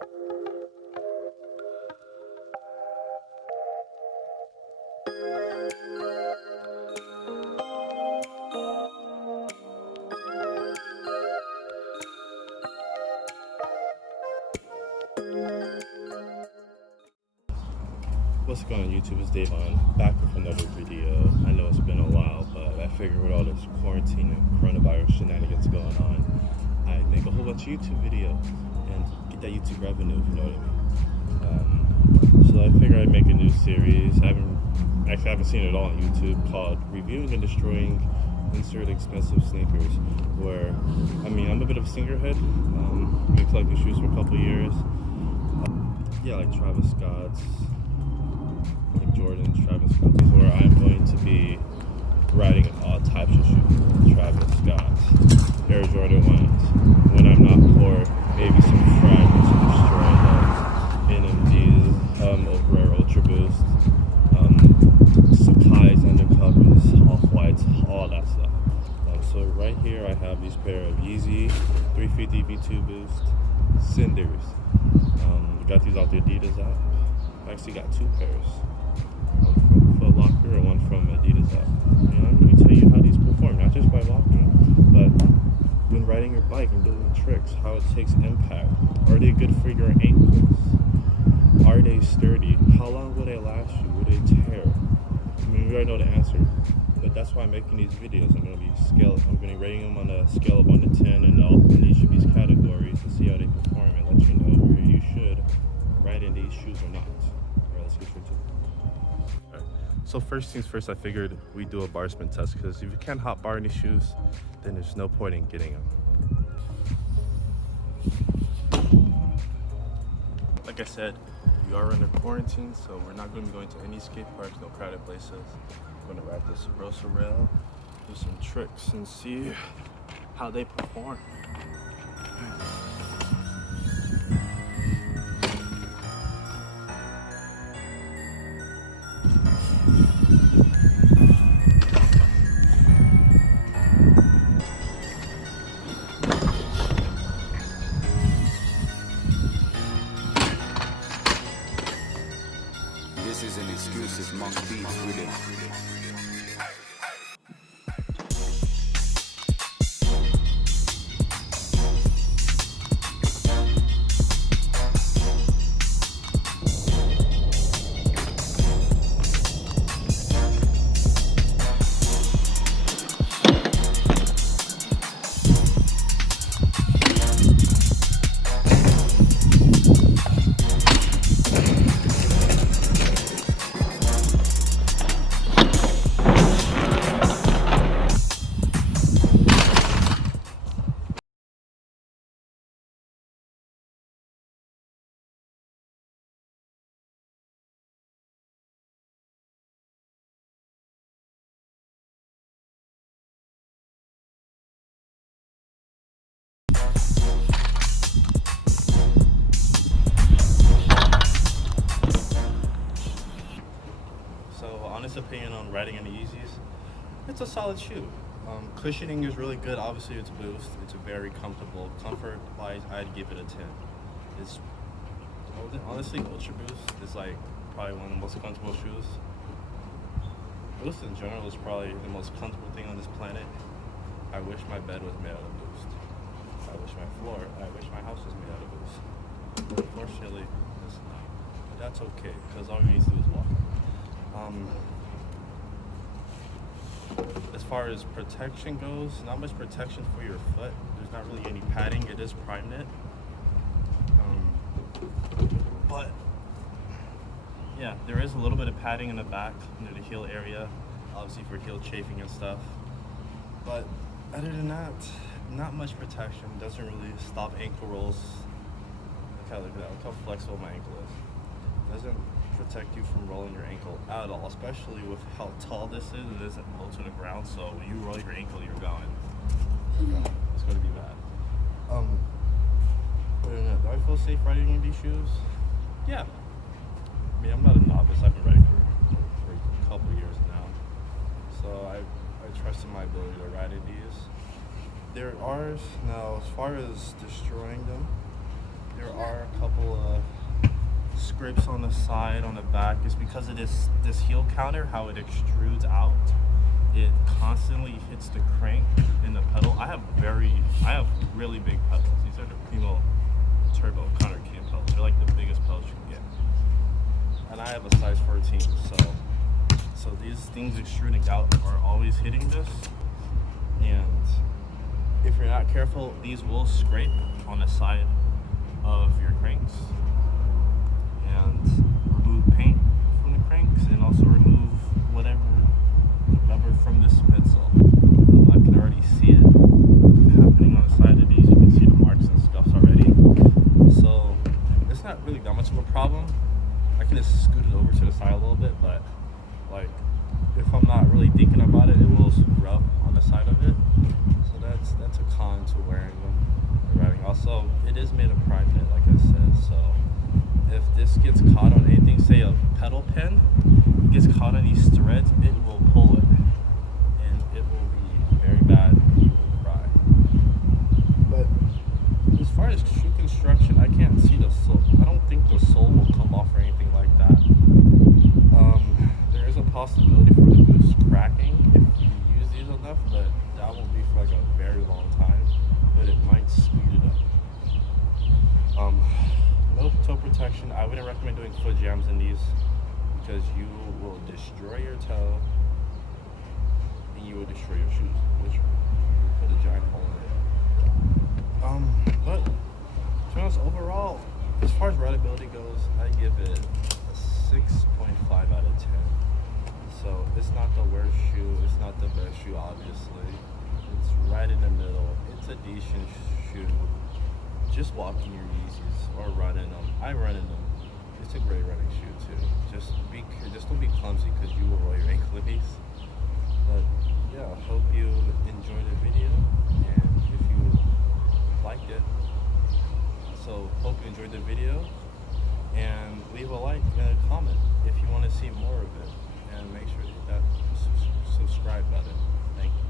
What's going on YouTube? It's Davon, back with another video. I know it's been a while, but I figured with all this quarantine and coronavirus shenanigans going on, I'd make a whole bunch of YouTube videos and get that YouTube revenue, if you know what I mean. So I figured I'd make a new series. I haven't seen it all on YouTube, called Reviewing and Destroying Insert Expensive Sneakers, where, I'm a bit of a sneakerhead. I've been collecting shoes for a couple of years. Yeah, like Travis Scott's, like Jordan's, Travis Scott's, where I'm going to be riding all types of shoes. Travis Scott's, Air Jordan 1s. When I'm not poor, maybe some fragments to destroy those. NMDs, Rare Ultra Boost, Sacai's undercovers, off-whites, all that stuff. So right here I have these pair of Yeezy 350 V2 Boost CINDERs. Got these off the Adidas app. I actually got two pairs. One from Foot Locker and one from Adidas app. And I'm going to tell you how these perform, not just by walking, but when riding your bike and doing tricks, how it takes impact. Are they good for your ankles? Are they sturdy? How long will they last you? Will they tear? We already know the answer, but that's why I'm making these videos. I'm going to be rating them on a scale of 1 to 10 in each of these categories to see how they perform and let you know where you should ride in these shoes or not. Alright, let's get straight to it. Alright, so first things first, I figured we'd do a bar spin test, because if you can't hot bar in these shoes, then there's no point in getting them. Like I said, we are under quarantine, so we're not going to be going to any skate parks, no crowded places. I'm going to ride this Rosa rail, do some tricks, and see how they perform. This is an exclusive Monk Beats rhythm. Honest opinion on riding in the Yeezys, it's a solid shoe. Cushioning is really good. Obviously it's Boost. It's very comfortable. Comfort wise, I'd give it a 10. It's honestly, Ultra Boost is like probably one of the most comfortable shoes. Boost in general is probably the most comfortable thing on this planet. I wish my bed was made out of Boost. I wish my house was made out of Boost. But unfortunately, it's not. But that's okay, because all we need to do is walk. As far as protection goes, not much protection for your foot. There's not really any padding. It is prime knit. But yeah, there is a little bit of padding in the back near the heel area, obviously for heel chafing and stuff. But other than that, not much protection. Doesn't really stop ankle rolls. Look how flexible my ankle is. Doesn't protect you from rolling your ankle at all, especially with how tall this is. It isn't low to the ground, so when you roll your ankle, you're going. It's going to be bad. Other than that, do I feel safe riding in these shoes? Yeah. I'm not a novice. I've been riding for a couple years now, so I trust in my ability to ride in these. There are, now as far as destroying them, there are a couple scrapes on the side, on the back, is because of this heel counter, how it extrudes out. It constantly hits the crank in the pedal. I have really big pedals. These are the Primo Turbo Conner Cam pedals. They're like the biggest pedals you can get. And I have a size 14, so these things extruding out are always hitting this. And if you're not careful, these will scrape on the side of your cranks and remove paint from the cranks, and also remove whatever rubber from this midsole. I can already see it happening on the side of these. You can see the marks and scuffs already. So it's not really that much of a problem. I can just scoot it over to the side a little bit, but like if I'm not really thinking about it, it will rub on the side of it. So that's a con to wearing them and riding. Also, it is made of prime knit, like I said. So if this gets caught on anything, say a pedal pin gets caught on these threads, it will pull it, and it will be very bad. You will cry. But as far as shoe construction, I can't see the sole. I don't think the sole will come off or anything like that. There is a possibility for the boost cracking if you use these enough, but that won't be for like a very long time. But it might speed it up. No toe protection. I wouldn't recommend doing foot jams in these, because you will destroy your toe and you will destroy your shoes, which will put a giant hole in it. But to be honest, overall, as far as rideability goes, I give it a 6.5 out of 10. So it's not the worst shoe, it's not the best shoe, obviously. It's right in the middle. It's a decent shoe. Just walking your Yeezys or running them. I run in them. It's a great running shoe too. Just don't be clumsy, because you will roll your ankle in these. But yeah, I hope you enjoyed the video, and if you liked it, so hope you enjoyed the video, and leave a like and a comment if you want to see more of it, and make sure to hit that subscribe button. Thank you.